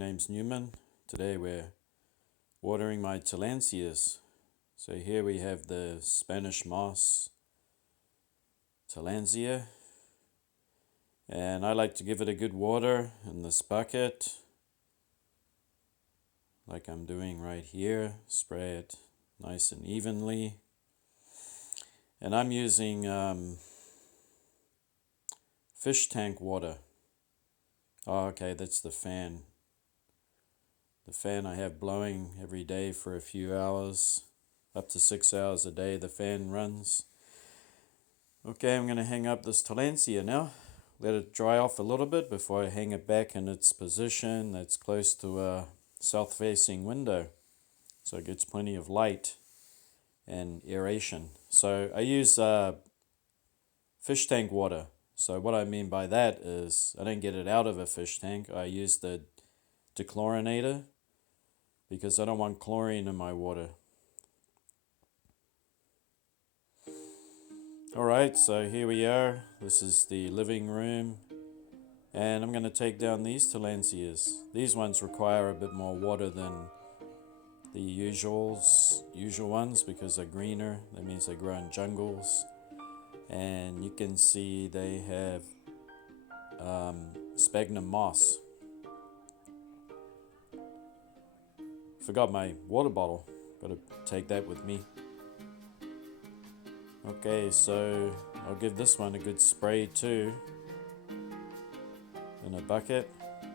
name's Newman. Today we're watering my Tillandsias. So here we have the Spanish moss Tillandsia, and I like to give it a good water in this bucket, like I'm doing right here. Spray it nice and evenly, and I'm using fish tank water. Oh, okay, that's the fan. The fan I have blowing every day for a few hours, up to 6 hours a day the fan runs. Okay, I'm going to hang up this Tillandsia now. Let it dry off a little bit before I hang it back in its position that's close to a south-facing window, so it gets plenty of light and aeration. So I use fish tank water. So what I mean by that is I don't get it out of a fish tank. I use the dechlorinator because I don't want chlorine in my water. Alright, so here we are. This is the living room. And I'm going to take down these Tillandsias. These ones require a bit more water than the usual ones because they're greener. That means they grow in jungles. And you can see they have sphagnum moss. Forgot my water bottle. Got to take that with me. Okay, so I'll give this one a good spray too. In a bucket.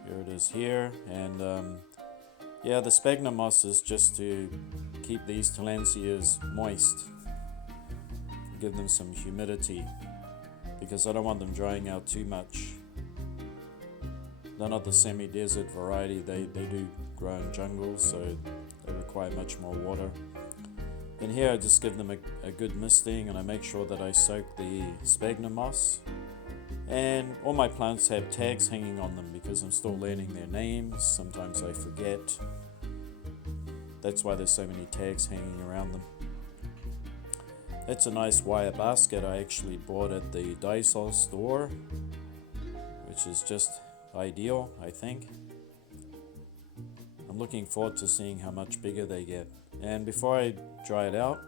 Here it is here. And yeah, the sphagnum moss is just to keep these Tillandsias moist. Give them some humidity, because I don't want them drying out too much. They're not the semi-desert variety. They do grow in jungles, so they require much more water. And here I just give them a good misting, and I make sure that I soak the sphagnum moss. And all my plants have tags hanging on them because I'm still learning their names. Sometimes I forget. That's why there's so many tags hanging around them. That's a nice wire basket I actually bought at the Dysol store, which is just ideal, I think. I'm looking forward to seeing how much bigger they get. And before I dry it out,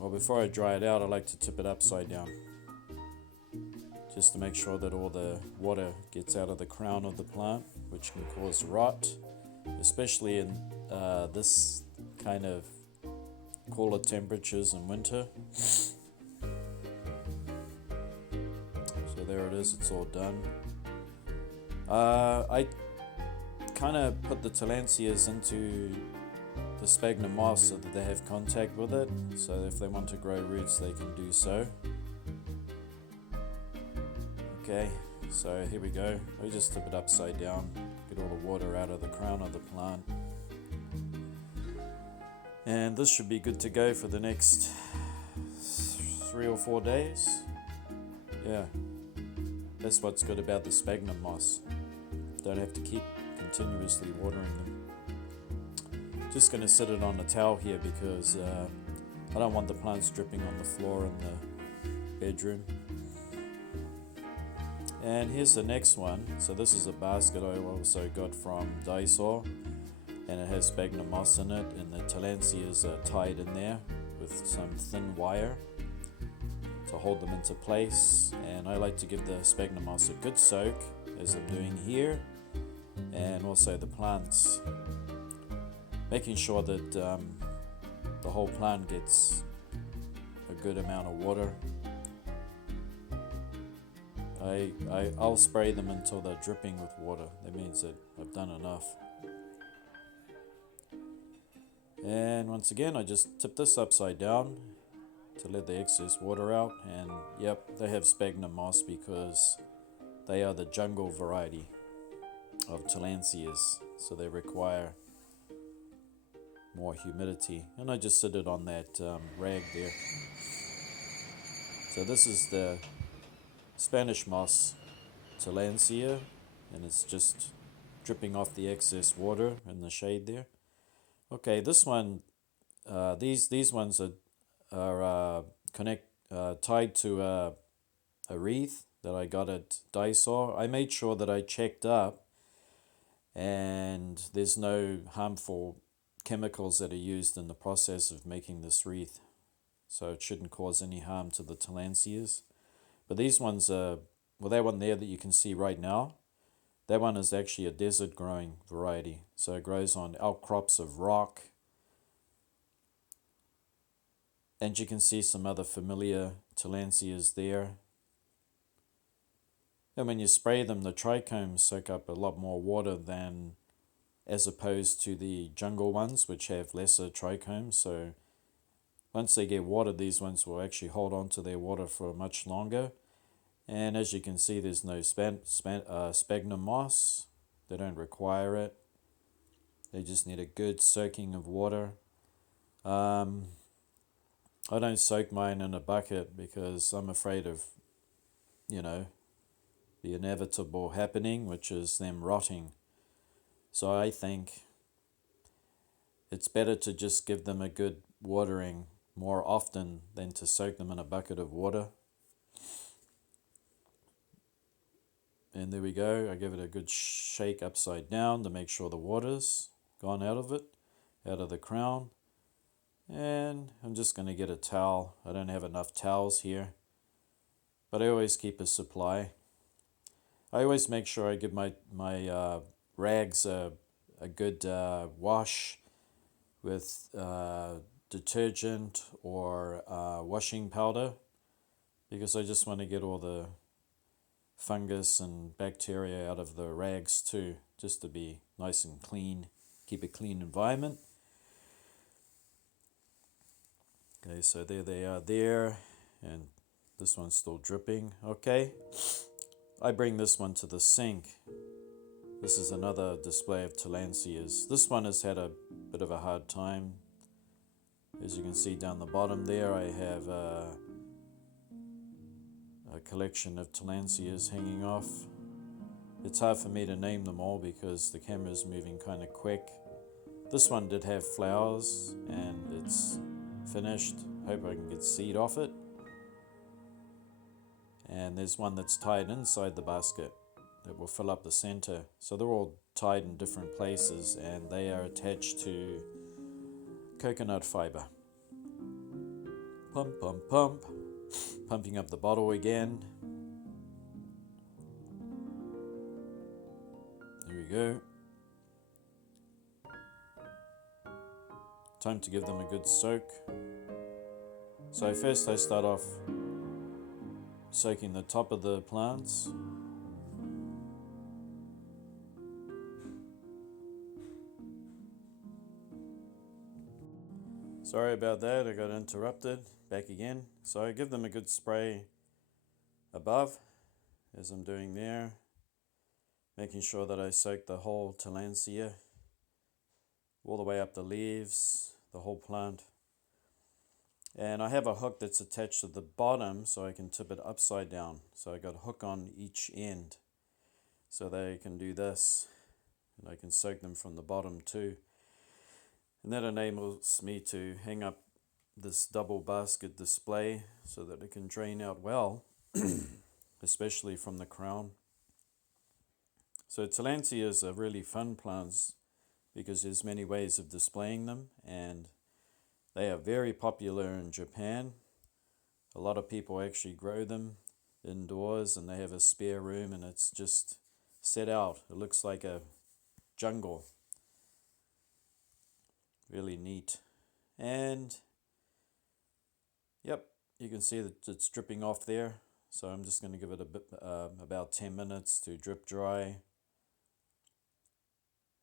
I like to tip it upside down, just to make sure that all the water gets out of the crown of the plant, which can cause rot, especially in this kind of cooler temperatures in winter. So there it is, it's all done. I kind of put the Tillandsias into the sphagnum moss so that they have contact with it, so if they want to grow roots they can do so. Okay, so here we go. We just tip it upside down, get all the water out of the crown of the plant. And this should be good to go for the next 3 or 4 days. Yeah, that's what's good about the sphagnum moss. Don't have to keep continuously watering them. Just going to sit it on a towel here because I don't want the plants dripping on the floor in the bedroom. And here's the next one. So this is a basket I also got from Dysol, and it has sphagnum moss in it, and the Tillandsias are tied in there with some thin wire to hold them into place. And I like to give the sphagnum moss a good soak, as I'm doing here, and also the plants, making sure that the whole plant gets a good amount of water. I'll spray them until they're dripping with water. That means that I've done enough. And once again, I just tip this upside down to let the excess water out. And yep, they have sphagnum moss because they are the jungle variety of Tillandsias, so they require more humidity. And I just sit it on that rag there. So this is the Spanish moss Tillandsia, and it's just dripping off the excess water in the shade there. Okay, this one, these ones are tied to a wreath, that I got at Daiso. I made sure that I checked up and there's no harmful chemicals that are used in the process of making this wreath. So it shouldn't cause any harm to the Tillandsias. But these ones are, well, that one there that you can see right now, that one is actually a desert growing variety. So it grows on outcrops of rock. And you can see some other familiar Tillandsias there. And when you spray them, the trichomes soak up a lot more water than as opposed to the jungle ones, which have lesser trichomes. So once they get watered, these ones will actually hold on to their water for much longer. And as you can see, there's no sphagnum moss. They don't require it. They just need a good soaking of water. I don't soak mine in a bucket because I'm afraid of, the inevitable happening, which is them rotting. So I think it's better to just give them a good watering more often than to soak them in a bucket of water. And there we go. I give it a good shake upside down to make sure the water's gone out of it, out of the crown. And I'm just going to get a towel. I don't have enough towels here, but I always keep a supply. I always make sure I give my rags a good wash with detergent or washing powder, because I just want to get all the fungus and bacteria out of the rags too, just to be nice and clean, keep a clean environment. Okay, so there they are there, and this one's still dripping. Okay, I bring this one to the sink. This is another display of Tillandsias. This one has had a bit of a hard time. As you can see down the bottom there, I have a collection of Tillandsias hanging off. It's hard for me to name them all because the camera's moving kind of quick. This one did have flowers and it's finished. Hope I can get seed off it. And there's one that's tied inside the basket that will fill up the center. So they're all tied in different places and they are attached to coconut fiber. Pump, pump, pump. Pumping up the bottle again. There we go. Time to give them a good soak. So first I start off soaking the top of the plants. Sorry about that, I got interrupted. Back again. So I give them a good spray above, as I'm doing there, making sure that I soak the whole Tillandsia all the way up the leaves, the whole plant. And I have a hook that's attached to the bottom so I can tip it upside down. So I got a hook on each end so that I can do this, and I can soak them from the bottom too. And that enables me to hang up this double basket display so that it can drain out well, especially from the crown. So Tillandsias are really fun plants because there's many ways of displaying them, and they are very popular in Japan. A lot of people actually grow them indoors and they have a spare room and it's just set out. It looks like a jungle. Really neat. And yep, you can see that it's dripping off there. So I'm just going to give it a bit, about 10 minutes to drip dry.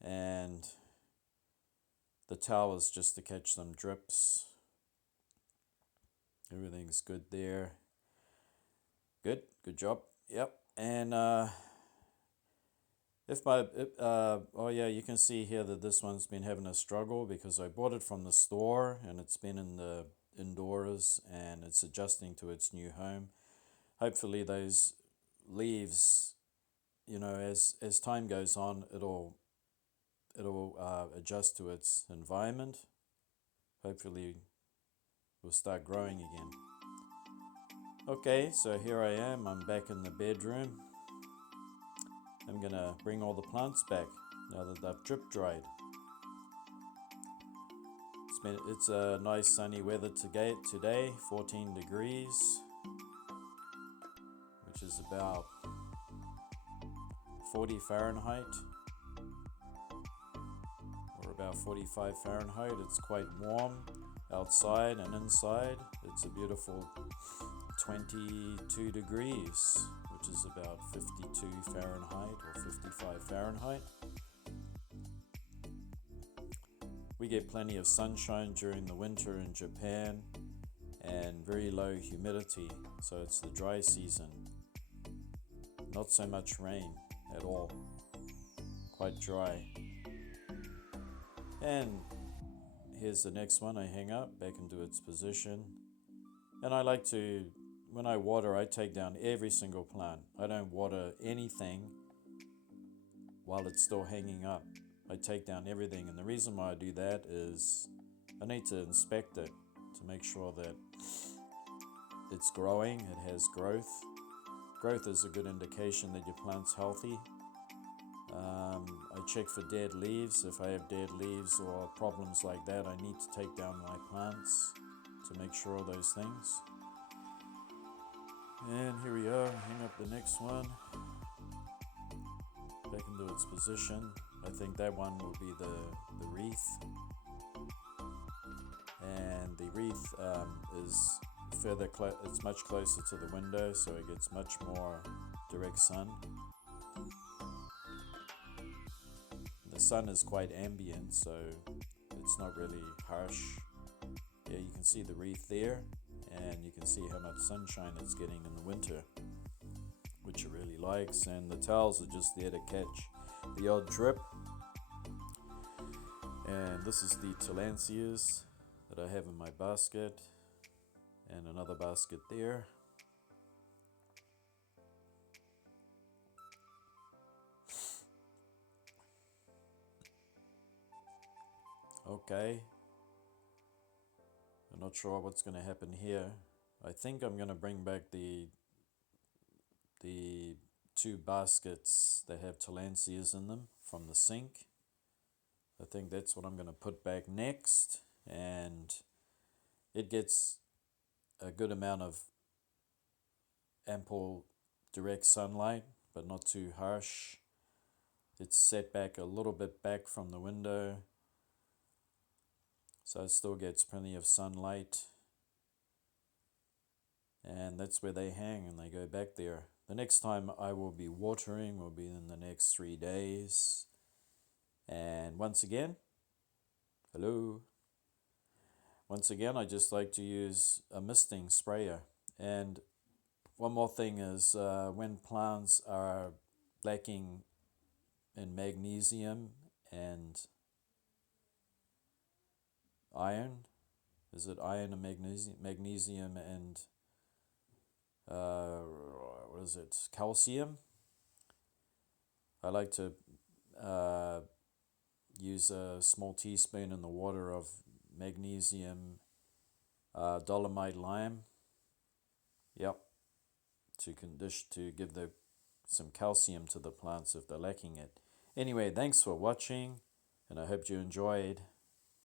And the towel is just to catch some drips. Everything's good there. Good job. Yep. And oh yeah, you can see here that this one's been having a struggle because I bought it from the store and it's been in the indoors and it's adjusting to its new home. Hopefully those leaves, as time goes on, it'll adjust to its environment. Hopefully will start growing again. Okay, so here I am. I'm back in the bedroom. I'm gonna bring all the plants back now that they've drip dried. It's a nice sunny weather today, 14 degrees, which is about 40 Fahrenheit or about 45 Fahrenheit. It's quite warm outside and inside. It's a beautiful 22 degrees, which is about 52 Fahrenheit or 55 Fahrenheit. We get plenty of sunshine during the winter in Japan and very low humidity, so it's the dry season. Not so much rain at all, quite dry. And here's the next one. I hang up back into its position, and I like to, when I water, I take down every single plant. I don't water anything while it's still hanging up. I take down everything, and the reason why I do that is I need to inspect it to make sure that it's growing, it has growth. Growth is a good indication that your plant's healthy. I check for dead leaves. If I have dead leaves or problems like that, I need to take down my plants to make sure of those things. And here we are, hang up the next one. Back into its position. I think that one will be the wreath. And the wreath is further, it's much closer to the window, so it gets much more direct sun. The sun is quite ambient, so it's not really harsh. Yeah, you can see the wreath there, and you can see how much sunshine it's getting in the winter, which it really likes. And the towels are just there to catch the odd drip. And this is the Tillandsias that I have in my basket, and another basket there. Okay, I'm not sure what's going to happen here. I think I'm going to bring back the two baskets that have Tillandsias in them from the sink. I think that's what I'm going to put back next, and it gets a good amount of ample direct sunlight, but not too harsh. It's set back a little bit back from the window, so it still gets plenty of sunlight. And that's where they hang, and they go back there. The next time I will be watering will be in the next 3 days. And once again, hello. Once again, I just like to use a misting sprayer. And one more thing is when plants are lacking in magnesium and iron, is it iron and magnesium? Magnesium and what is it? Calcium. I like to use a small teaspoon in the water of magnesium dolomite lime. Yep, to give some calcium to the plants if they're lacking it. Anyway, thanks for watching, and I hope you enjoyed.